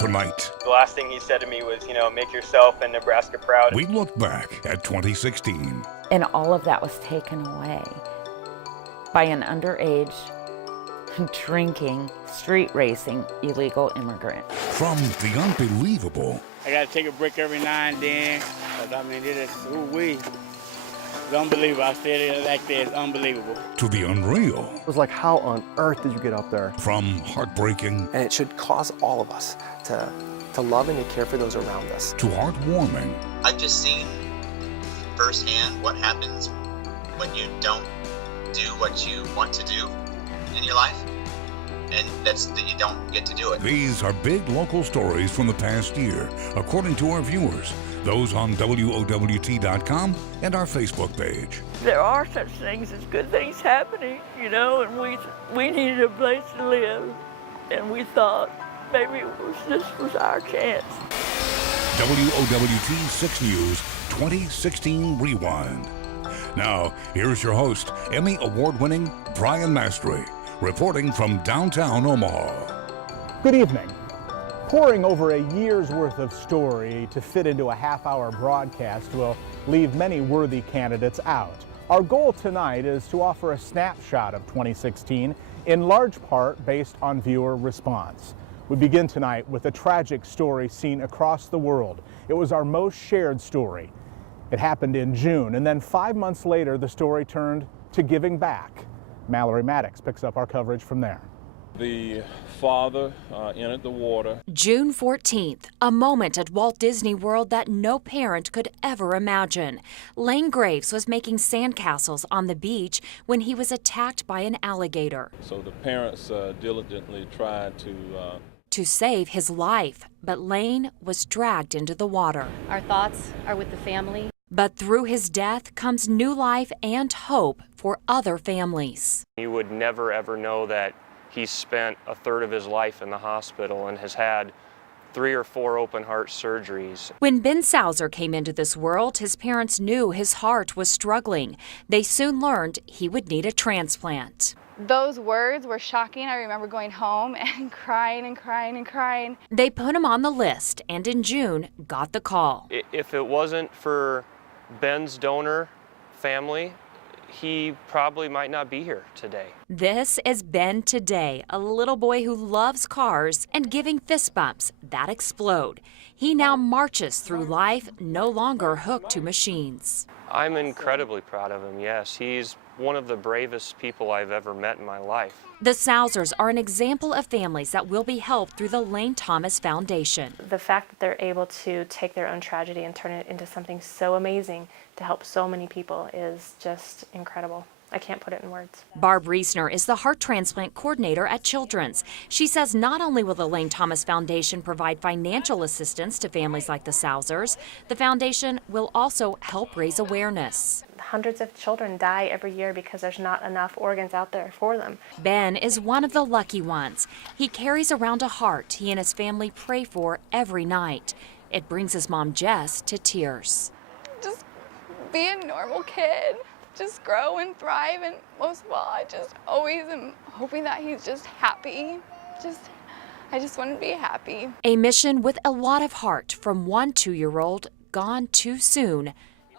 tonight. The last thing he said to me was, make yourself and Nebraska proud. We look back at 2016. And all of that was taken away by an underage, drinking, street racing, illegal immigrant. From the unbelievable. I gotta take a break every now and then, because it is, it's unbelievable. I said it like that, it's unbelievable. To the unreal. It was like, how on earth did you get up there? From heartbreaking. And it should cause all of us to love and to care for those around us. To heartwarming. I've just seen firsthand what happens when you don't do what you want to do in your life, and that you don't get to do it. These are big local stories from the past year, according to our viewers, those on WOWT.com and our Facebook page. There are such things as good things happening, and we needed a place to live, and we thought maybe this was our chance. WOWT 6 News 2016 Rewind. Now, here's your host, Emmy Award-winning Brian Mastry, reporting from downtown Omaha. Good evening. Pouring over a year's worth of story to fit into a half-hour broadcast will leave many worthy candidates out. Our goal tonight is to offer a snapshot of 2016, in large part based on viewer response. We begin tonight with a tragic story seen across the world. It was our most shared story. It happened in June, and then 5 months later, the story turned to giving back. Mallory Maddox picks up our coverage from there. The father entered the water. June 14th, a moment at Walt Disney World that no parent could ever imagine. Lane Graves was making sandcastles on the beach when he was attacked by an alligator. So the parents diligently tried to save his life, but Lane was dragged into the water. Our thoughts are with the family. But through his death comes new life and hope for other families. You would never ever know that he's spent a third of his life in the hospital and has had 3 or 4 open heart surgeries. When Ben Sauser came into this world, his parents knew his heart was struggling. They soon learned he would need a transplant. Those words were shocking. I remember going home and crying and crying and crying. They put him on the list and in June got the call. If it wasn't for Ben's donor family, he probably might not be here today. This is Ben today, a little boy who loves cars and giving fist bumps that explode. He now marches through life, no longer hooked to machines. I'm incredibly proud of him, yes. He's one of the bravest people I've ever met in my life. The Sausers are an example of families that will be helped through the Lane Thomas Foundation. The fact that they're able to take their own tragedy and turn it into something so amazing to help so many people is just incredible. I can't put it in words. Barb Reesner is the heart transplant coordinator at Children's. She says not only will the Lane Thomas Foundation provide financial assistance to families like the Sausers, the foundation will also help raise awareness. Hundreds of children die every year because there's not enough organs out there for them. Ben is one of the lucky ones. He carries around a heart he and his family pray for every night. It brings his mom, Jess, to tears. Just be a normal kid. Just grow and thrive, and most of all, I just always am hoping that he's just happy. I just want to be happy. A mission with a lot of heart from one 2-year-old gone too soon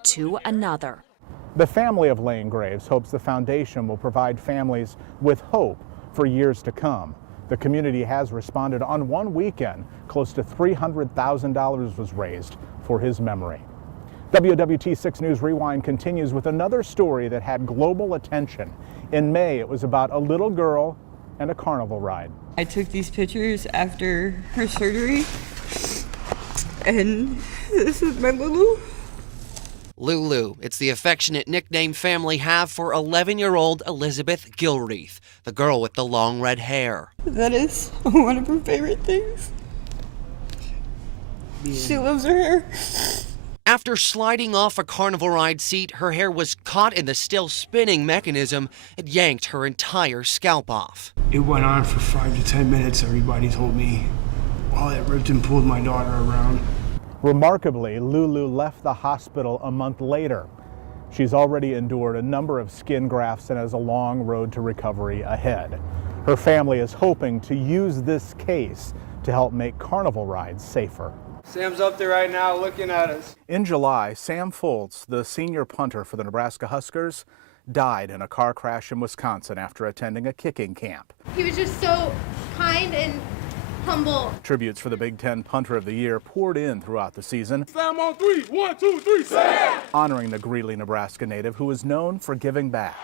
to another. The family of Lane Graves hopes the foundation will provide families with hope for years to come. The community has responded. On one weekend, close to $300,000 was raised for his memory. WOWT 6 News Rewind continues with another story that had global attention. In May, it was about a little girl and a carnival ride. I took these pictures after her surgery, and this is my Lulu. Lulu, it's the affectionate nickname family have for 11-year-old Elizabeth Gilreath, the girl with the long red hair. That is one of her favorite things. Yeah. She loves her hair. After sliding off a carnival ride seat, her hair was caught in the still spinning mechanism. It yanked her entire scalp off. It went on for 5 to 10 minutes, everybody told me, while it ripped and pulled my daughter around. Remarkably, Lulu left the hospital a month later. She's already endured a number of skin grafts and has a long road to recovery ahead. Her family is hoping to use this case to help make carnival rides safer. Sam's up there right now looking at us. In July, Sam Foltz, the senior punter for the Nebraska Huskers, died in a car crash in Wisconsin after attending a kicking camp. He was just so kind and humble. Tributes for the Big Ten Punter of the Year poured in throughout the season. Sam on three. 1, 2, 3, Sam! Honoring the Greeley, Nebraska native who is known for giving back.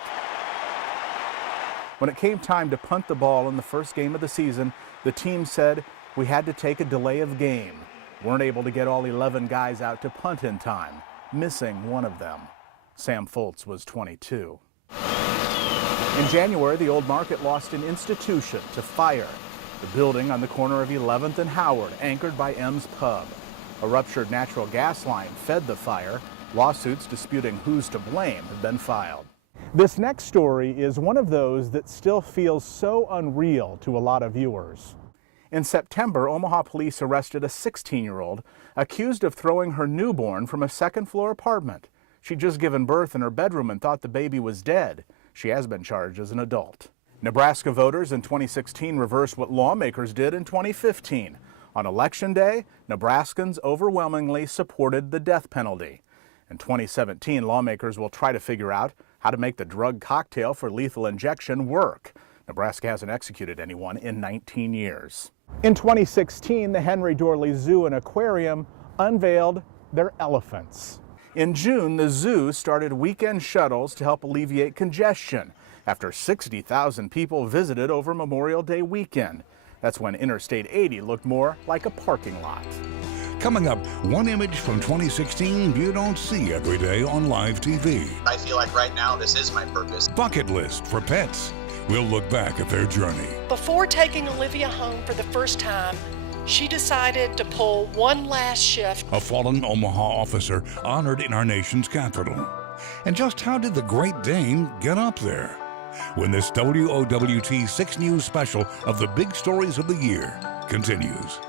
When it came time to punt the ball in the first game of the season, the team said, "We had to take a delay of game. Weren't able to get all 11 guys out to punt in time, missing one of them." Sam Foltz was 22. In January, the Old Market lost an institution to fire. The building on the corner of 11th and Howard, anchored by M's Pub. A ruptured natural gas line fed the fire. Lawsuits disputing who's to blame have been filed. This next story is one of those that still feels so unreal to a lot of viewers. In September, Omaha police arrested a 16-year-old accused of throwing her newborn from a second-floor apartment. She'd just given birth in her bedroom and thought the baby was dead. She has been charged as an adult. Nebraska voters in 2016 reversed what lawmakers did in 2015. On Election Day, Nebraskans overwhelmingly supported the death penalty. In 2017, lawmakers will try to figure out how to make the drug cocktail for lethal injection work. Nebraska hasn't executed anyone in 19 years. In 2016, the Henry Dorley Zoo and Aquarium unveiled their elephants. In June, the zoo started weekend shuttles to help alleviate congestion after 60,000 people visited over Memorial Day weekend. That's when Interstate 80 looked more like a parking lot. Coming up, one image from 2016 you don't see every day on live TV. I feel like right now this is my purpose. Bucket list for pets. We'll look back at their journey. Before taking Olivia home for the first time, she decided to pull one last shift. A fallen Omaha officer honored in our nation's capital. And just how did the Great Dane get up there? When this WOWT 6 News special of the big stories of the year continues.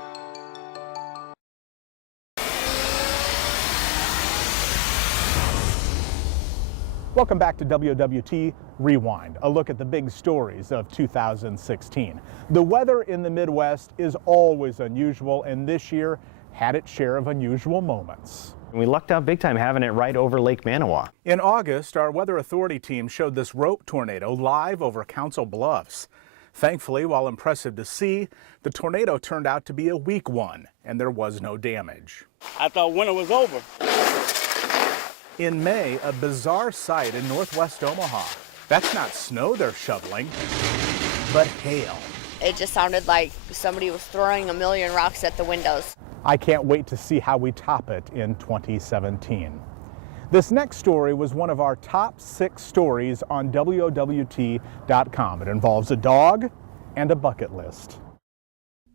Welcome back to WOWT Rewind, a look at the big stories of 2016. The weather in the Midwest is always unusual, and this year had its share of unusual moments. We lucked out big time having it right over Lake Manawa. In August, our Weather Authority team showed this rope tornado live over Council Bluffs. Thankfully, while impressive to see, the tornado turned out to be a weak one, and there was no damage. I thought winter was over. In May, a bizarre sight in northwest Omaha. That's not snow they're shoveling, but hail. It just sounded like somebody was throwing a million rocks at the windows. I can't wait to see how we top it in 2017. This next story was one of our top 6 stories on WOWT.com. It involves a dog and a bucket list.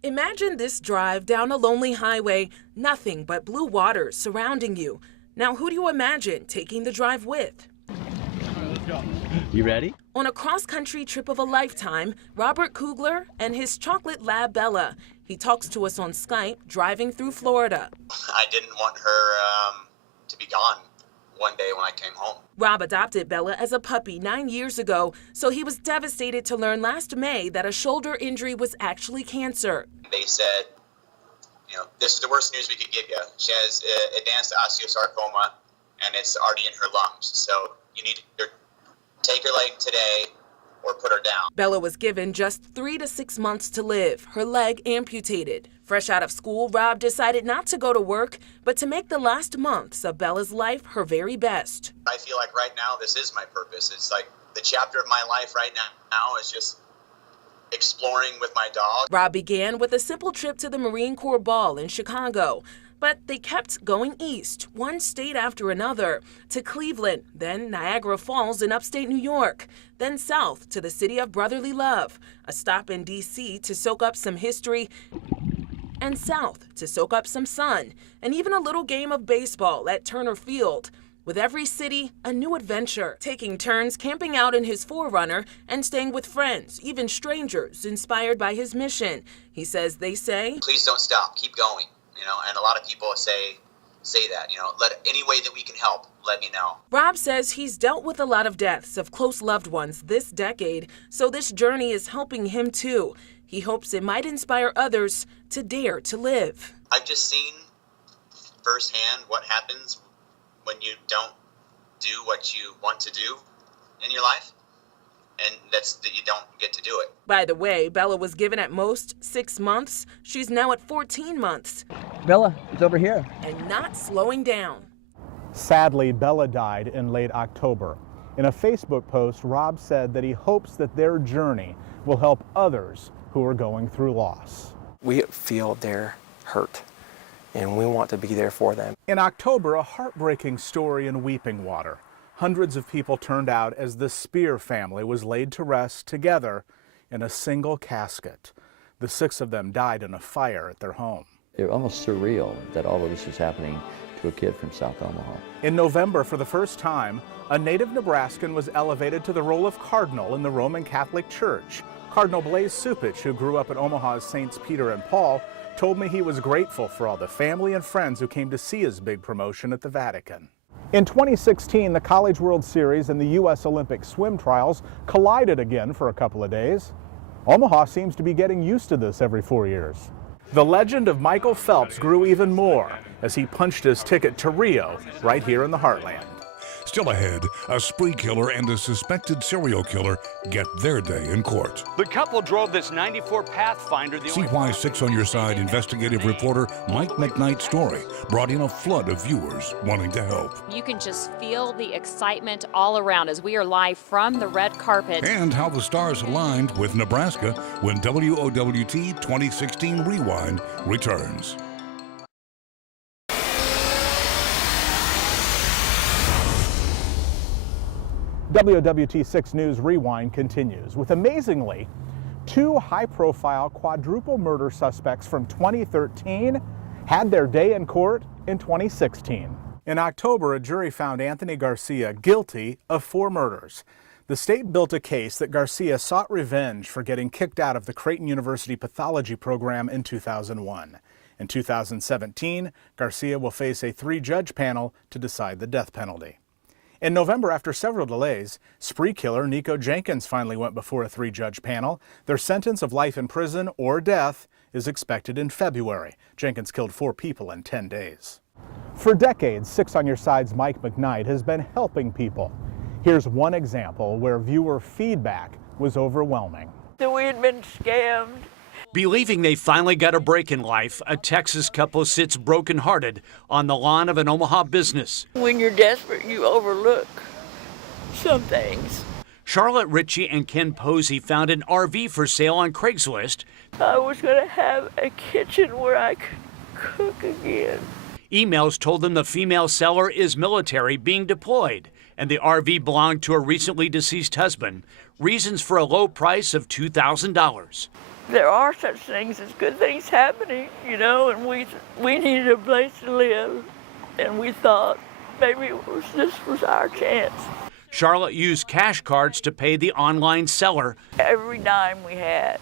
Imagine this drive down a lonely highway, nothing but blue waters surrounding you. Now, who do you imagine taking the drive with? All right, let's go. You ready? On a cross-country trip of a lifetime, Robert Kugler and his chocolate lab Bella. He talks to us on Skype, driving through Florida. I didn't want her to be gone one day when I came home. Rob adopted Bella as a puppy 9 years ago, so he was devastated to learn last May that a shoulder injury was actually cancer. They said, you know, this is the worst news we could give you. She has advanced osteosarcoma, and it's already in her lungs. So you need to take her leg today or put her down. Bella was given just 3 to 6 months to live, her leg amputated. Fresh out of school, Rob decided not to go to work, but to make the last months of Bella's life her very best. I feel like right now this is my purpose. It's like the chapter of my life right now is just exploring with my dog. Rob began with a simple trip to the Marine Corps Ball in Chicago, but they kept going east, one state after another, to Cleveland, then Niagara Falls in upstate New York, then south to the city of brotherly love, a stop in D.C. to soak up some history, and south to soak up some sun, and even a little game of baseball at Turner Field. With every city, a new adventure, taking turns camping out in his 4Runner and staying with friends, even strangers, inspired by his mission. He says they say, please don't stop, keep going, you know, and a lot of people say that, you know, any way that we can help, let me know. Rob says he's dealt with a lot of deaths of close loved ones this decade, so this journey is helping him too. He hopes it might inspire others to dare to live. I've just seen firsthand what happens when you don't do what you want to do in your life, and that's that you don't get to do it. By the way, Bella was given at most 6 months. She's now at 14 months. Bella, it's over here. And not slowing down. Sadly, Bella died in late October. In a Facebook post, Rob said that he hopes that their journey will help others who are going through loss. We feel their hurt, and we want to be there for them. In October, a heartbreaking story in Weeping Water. Hundreds of people turned out as the Spear family was laid to rest together in a single casket. The 6 of them died in a fire at their home. It's almost surreal that all of this is happening to a kid from South Omaha. In November, for the first time, a native Nebraskan was elevated to the role of cardinal in the Roman Catholic Church. Cardinal Blaise Supich, who grew up at Omaha's Saints Peter and Paul, told me he was grateful for all the family and friends who came to see his big promotion at the Vatican. In 2016, the College World Series and the U.S. Olympic swim trials collided again for a couple of days. Omaha seems to be getting used to this every 4 years. The legend of Michael Phelps grew even more as he punched his ticket to Rio right here in the heartland. Still ahead, a spree killer and a suspected serial killer get their day in court. The couple drove this 94 Pathfinder. See why 6 on Your Side investigative reporter Mike McKnight's story brought in a flood of viewers wanting to help. You can just feel the excitement all around as we are live from the red carpet. And how the stars aligned with Nebraska when WOWT 2016 Rewind returns. WOWT 6 News Rewind continues with, amazingly, 2 high-profile quadruple murder suspects from 2013 had their day in court in 2016. In October, a jury found Anthony Garcia guilty of 4 murders. The state built a case that Garcia sought revenge for getting kicked out of the Creighton University pathology program in 2001. In 2017, Garcia will face a 3-judge panel to decide the death penalty. In November, after several delays, spree killer Nico Jenkins finally went before a 3-judge panel. Their sentence of life in prison or death is expected in February. Jenkins killed 4 people in 10 days. For decades, 6 on Your Side's Mike McKnight has been helping people. Here's one example where viewer feedback was overwhelming. So we had been scammed. Believing they finally got a break in life, a Texas couple sits brokenhearted on the lawn of an Omaha business. When you're desperate, you overlook some things. Charlotte Ritchie and Ken Posey found an RV for sale on Craigslist. I was going to have a kitchen where I could cook again. Emails told them the female seller is military being deployed, and the RV belonged to a recently deceased husband. Reasons for a low price of $2,000. There are such things as good things happening, you know, and we needed a place to live, and we thought maybe this was our chance. Charlotte used cash cards to pay the online seller. Every dime we had.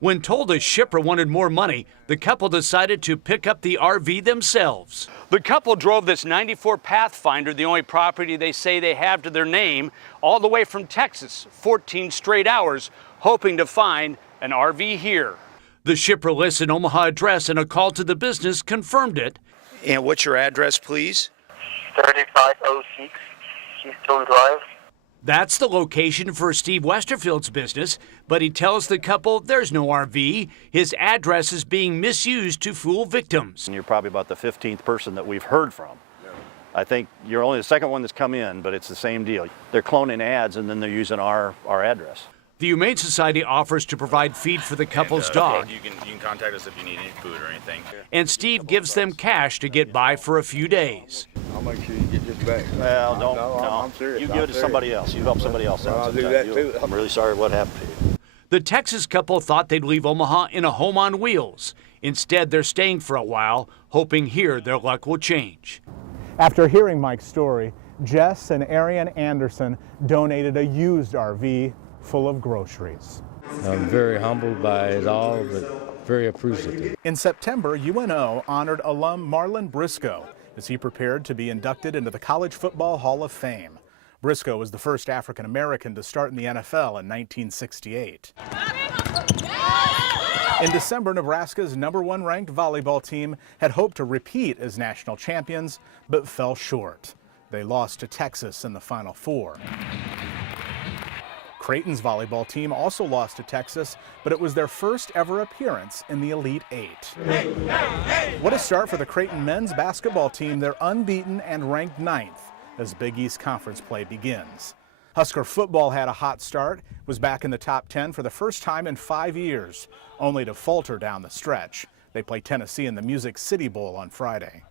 When told a shipper wanted more money, the couple decided to pick up the RV themselves. The couple drove this 94 Pathfinder, the only property they say they have to their name, all the way from Texas, 14 straight hours, hoping to find an RV here. The shipper lists an Omaha address, and a call to the business confirmed it. And what's your address, please? 3506 Keystone Drive. That's the location for Steve Westerfield's business, but he tells the couple there's no RV. His address is being misused to fool victims. And you're probably about the 15th person that we've heard from. I think you're only the second one that's come in, but it's the same deal. They're cloning ads and then they're using our address. The Humane Society offers to provide feed for the couple's dog. You can contact us if you need any food or anything. And Steve gives them cash to get by for a few days. I'll make sure you get this back. Well, no. I'm serious. You give it to somebody else. You help somebody else out. I'll do that too. I'm really sorry what happened to you. The Texas couple thought they'd leave Omaha in a home on wheels. Instead, they're staying for a while, hoping here their luck will change. After hearing Mike's story, Jess and Arian Anderson donated a used RV full of groceries. I'm very humbled by it all, but very appreciative. In September, UNO honored alum Marlon Briscoe as he prepared to be inducted into the College Football Hall of Fame. Briscoe was the first African American to start in the NFL in 1968. In December, Nebraska's #1 ranked volleyball team had hoped to repeat as national champions, but fell short. They lost to Texas in the Final Four. Creighton's volleyball team also lost to Texas, but it was their first ever appearance in the Elite Eight. What a start for the Creighton men's basketball team. They're unbeaten and ranked 9th as Big East Conference play begins. Husker football had a hot start, was back in the top 10 for the first time in 5 years, only to falter down the stretch. They play Tennessee in the Music City Bowl on Friday.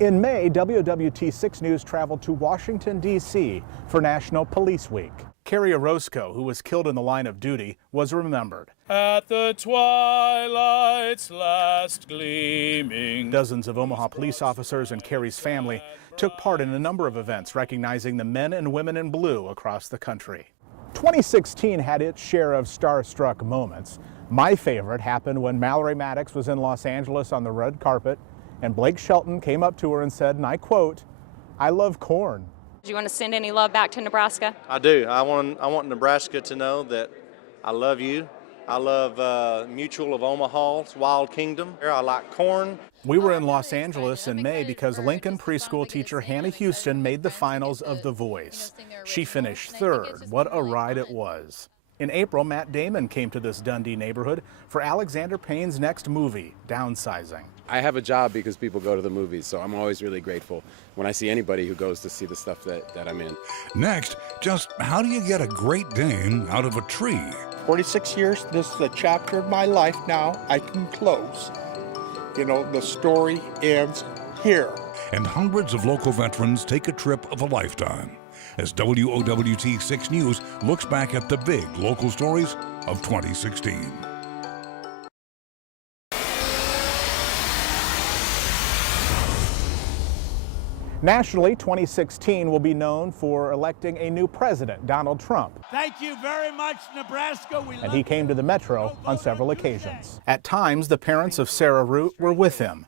In May, WOWT 6 News traveled to Washington, D.C. for National Police Week. Carrie Orozco, who was killed in the line of duty, was remembered. At the twilight's last gleaming. Dozens of Omaha police officers and Carrie's family took part in a number of events recognizing the men and women in blue across the country. 2016 had its share of starstruck moments. My favorite happened when Mallory Maddox was in Los Angeles on the red carpet, and Blake Shelton came up to her and said, and I quote, "I love corn." Do you want to send any love back to Nebraska? I do. I want Nebraska to know that I love you. I love Mutual of Omaha's Wild Kingdom. I like corn. We were in Los Angeles in May because Lincoln preschool teacher Hannah Houston made the finals of The Voice. She finished 3rd. What a ride it was. In April, Matt Damon came to this Dundee neighborhood for Alexander Payne's next movie, Downsizing. I have a job because people go to the movies, so I'm always really grateful when I see anybody who goes to see the stuff that I'm in. Next, just how do you get a Great Dane out of a tree? 46 years, this is a chapter of my life now I can close. You know, the story ends here. And hundreds of local veterans take a trip of a lifetime as WOWT 6 News looks back at the big local stories of 2016. Nationally, 2016 will be known for electing a new president, Donald Trump. Thank you very much, Nebraska. And he came to the Metro on several occasions. At times, the parents of Sarah Root were with him.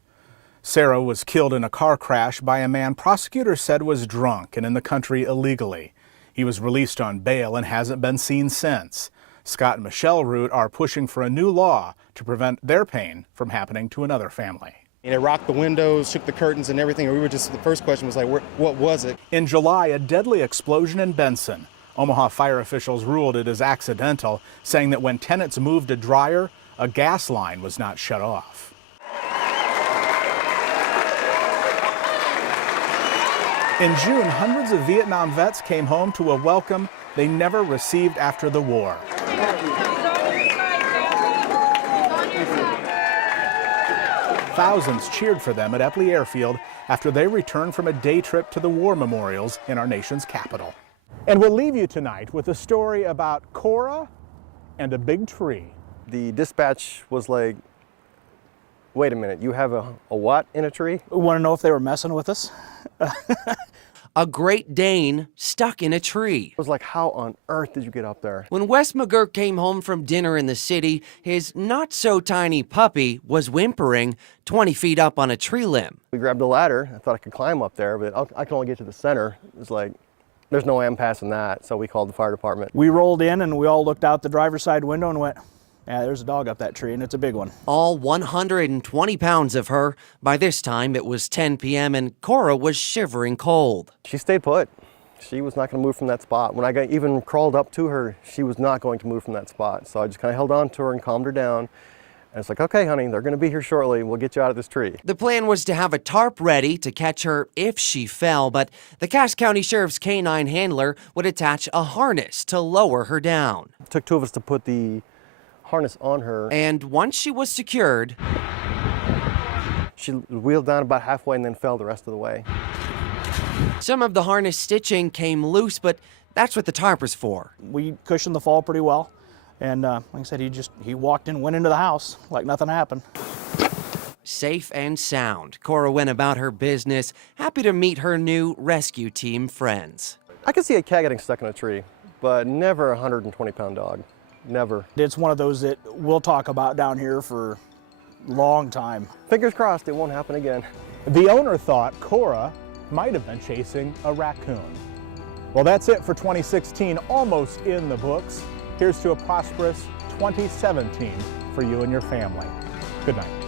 Sarah was killed in a car crash by a man prosecutors said was drunk and in the country illegally. He was released on bail and hasn't been seen since. Scott and Michelle Root are pushing for a new law to prevent their pain from happening to another family. And it rocked the windows, shook the curtains and everything. And we were just, the first question was like, what was it? In July, a deadly explosion in Benson. Omaha fire officials ruled it as accidental, saying that when tenants moved a dryer, a gas line was not shut off. In June, hundreds of Vietnam vets came home to a welcome they never received after the war. Thousands cheered for them at Epley Airfield after they returned from a day trip to the war memorials in our nation's capital. And we'll leave you tonight with a story about Cora and a big tree. The dispatch was like, wait a minute, you have a what in a tree? We want to know if they were messing with us. A Great Dane stuck in a tree. It was like, how on earth did you get up there? When Wes McGurk came home from dinner in the city, his not-so-tiny puppy was whimpering 20 feet up on a tree limb. We grabbed a ladder. I thought I could climb up there, but I can only get to the center. It was like, there's no way I'm passing that, so we called the fire department. We rolled in and we all looked out the driver's side window and went, yeah, there's a dog up that tree, and it's a big one. All 120 pounds of her. By this time, it was 10 p.m., and Cora was shivering cold. She stayed put. She was not going to move from that spot. When I even crawled up to her, she was not going to move from that spot. So I just kind of held on to her and calmed her down. And it's like, okay, honey, they're going to be here shortly. We'll get you out of this tree. The plan was to have a tarp ready to catch her if she fell, but the Cass County Sheriff's canine handler would attach a harness to lower her down. It took two of us to put the harness on her. And once she was secured, she wheeled down about halfway and then fell the rest of the way. Some of the harness stitching came loose, but that's what the tarp was for. We cushioned the fall pretty well. And like I said, he walked in, went into the house like nothing happened. Safe and sound, Cora went about her business, happy to meet her new rescue team friends. I could see a cat getting stuck in a tree, but never a 120-pound dog. Never. It's one of those that we'll talk about down here for a long time. Fingers crossed it won't happen again. The owner thought Cora might have been chasing a raccoon. Well, that's it for 2016, almost in the books. Here's to a prosperous 2017 for you and your family. Good night.